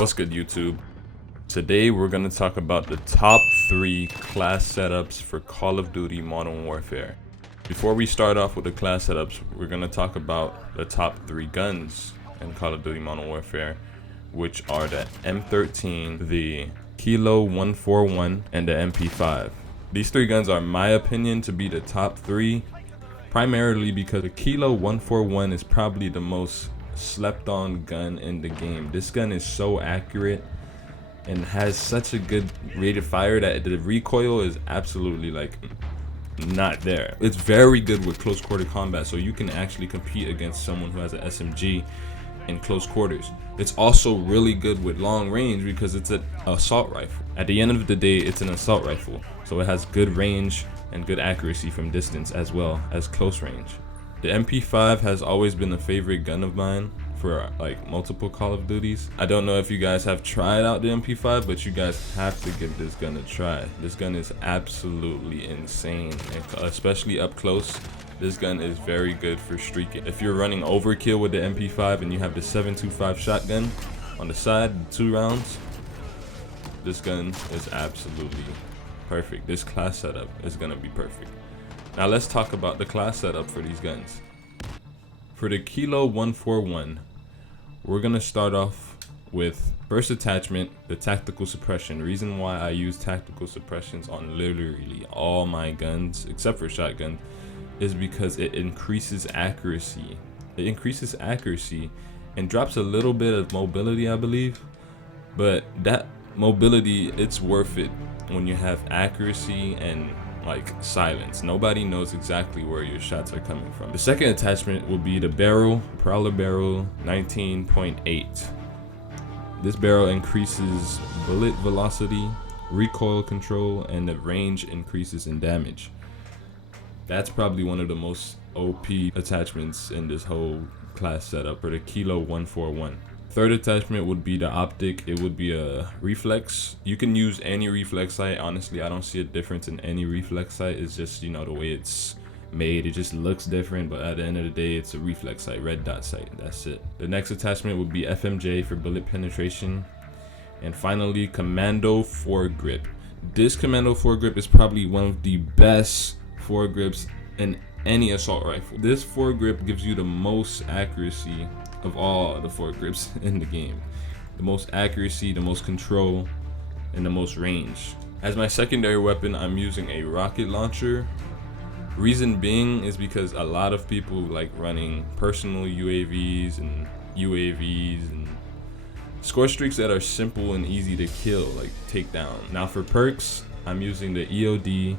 What's good, YouTube? Today we're going to talk about the top 3 class setups for Call of Duty Modern Warfare. Before we start off with the class setups, we're going to talk about the top 3 guns in Call of Duty Modern Warfare, which are the M13, the Kilo 141, and the MP5. These 3 guns are, in my opinion, to be the top 3, primarily because the Kilo 141 is probably the most slept on gun in the game. This gun is so accurate and has such a good rate of fire that the recoil is absolutely like not there. It's very good with close quarter combat, so you can actually compete against someone who has an SMG in close quarters. It's also really good with long range because it's an assault rifle. At the end of the day, it's an assault rifle, so it has good range and good accuracy from distance as well as close range. The MP5 has always been a favorite gun of mine for like multiple Call of Duties. I don't know if you guys have tried out the MP5, but you guys have to give this gun a try. This gun is absolutely insane, and especially up close. This gun is very good for streaking. If you're running overkill with the MP5 and you have the 7.25 shotgun on the side, 2 rounds, this gun is absolutely perfect. This class setup is gonna be perfect. Now let's talk about the class setup for these guns. For the Kilo 141, we're gonna start off with first attachment, the tactical suppression. Reason why I use tactical suppressions on literally all my guns except for shotgun is because it increases accuracy. It increases accuracy and drops a little bit of mobility, I believe, but that mobility, it's worth it when you have accuracy and like silence. Nobody knows exactly where your shots are coming from. The second attachment will be the barrel, Prowler barrel 19.8. This barrel increases bullet velocity, recoil control, and the range increases in damage. That's probably one of the most OP attachments in this whole class setup for the Kilo 141. Third attachment would be the optic. It would be a reflex. You can use any reflex sight. Honestly, I don't see a difference in any reflex sight. It's just, you know, the way it's made. It just looks different, but at the end of the day, it's a reflex sight, red dot sight. That's it. The next attachment would be FMJ for bullet penetration. And finally, Commando foregrip. This Commando foregrip is probably one of the best foregrips in any assault rifle. This foregrip gives you the most accuracy of all the foregrips in the game. The most accuracy, the most control, and the most range. As my secondary weapon, I'm using a rocket launcher. Reason being is because a lot of people like running personal UAVs and score streaks that are simple and easy to kill, like take down. Now for perks, I'm using the EOD,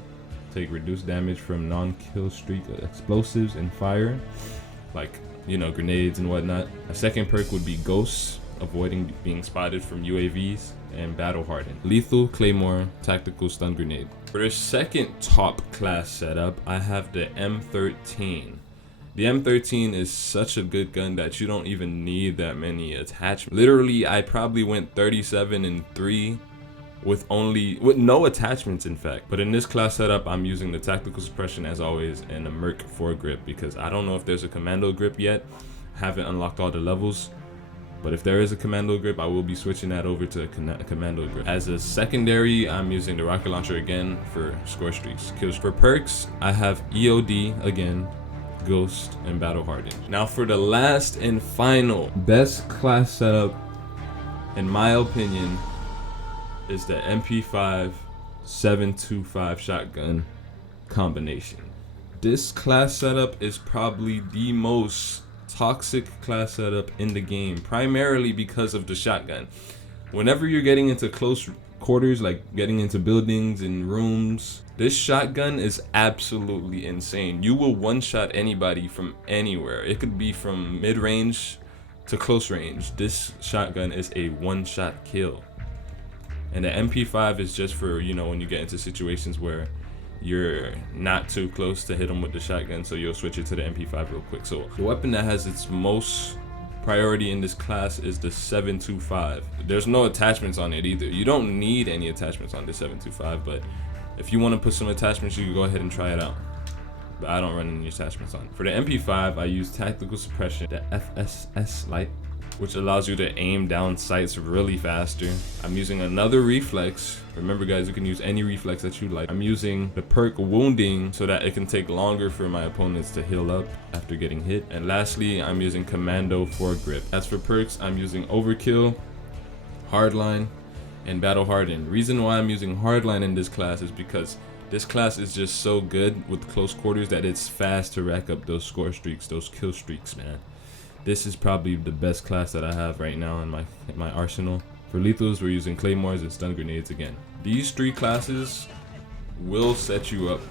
take reduced damage from non-kill streak explosives and fire, like, you know, grenades and whatnot. A second perk would be Ghosts, avoiding being spotted from UAVs, and Battle Hardened. Lethal, Claymore, Tactical Stun Grenade. For the second top class setup, I have the M13. The M13 is such a good gun that you don't even need that many attachments. Literally, I probably went 37 and 3 with no attachments, in fact. But in this class setup, I'm using the tactical suppression as always and a Merc foregrip because I don't know if there's a commando grip yet. Haven't unlocked all the levels, but if there is a commando grip, I will be switching that over to a commando grip. As a secondary, I'm using the rocket launcher again for score streaks, kills. For perks, I have EOD again, Ghost, and Battle Hardened. Now for the last and final best class setup, in my opinion, is the MP5 7.25 shotgun combination. This class setup is probably the most toxic class setup in the game, primarily because of the shotgun. Whenever you're getting into close quarters, like getting into buildings and rooms, this shotgun is absolutely insane. You will one-shot anybody from anywhere. It could be from mid-range to close range. This shotgun is a one-shot kill. And the MP5 is just for, you know, when you get into situations where you're not too close to hit them with the shotgun, so you'll switch it to the MP5 real quick. So the weapon that has its most priority in this class is the 7.25. There's no attachments on it either. You don't need any attachments on the 7.25, but if you want to put some attachments, you can go ahead and try it out. But I don't run any attachments on it. For the MP5, I use tactical suppression, the FSS light, which allows you to aim down sights really faster. I'm using another reflex. Remember guys, you can use any reflex that you like. I'm using the perk wounding so that it can take longer for my opponents to heal up after getting hit. And lastly, I'm using commando for grip. As for perks, I'm using overkill, hardline, and battle hardened. Reason why I'm using hardline in this class is because this class is just so good with close quarters that it's fast to rack up those score streaks, those kill streaks, man. This is probably the best class that I have right now in my arsenal. For lethals, we're using claymores and stun grenades again. These three classes will set you up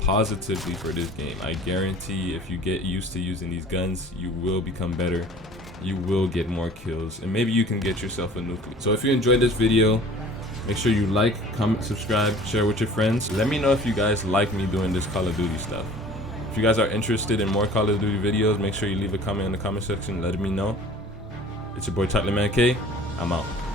positively for this game. I guarantee if you get used to using these guns, you will become better. You will get more kills, and maybe you can get yourself a nuclear. So if you enjoyed this video, make sure you like, comment, subscribe, share with your friends. Let me know if you guys like me doing this Call of Duty stuff. If you guys are interested in more Call of Duty videos, make sure you leave a comment in the comment section letting me know. It's your boy Tightly Man K. I'm out.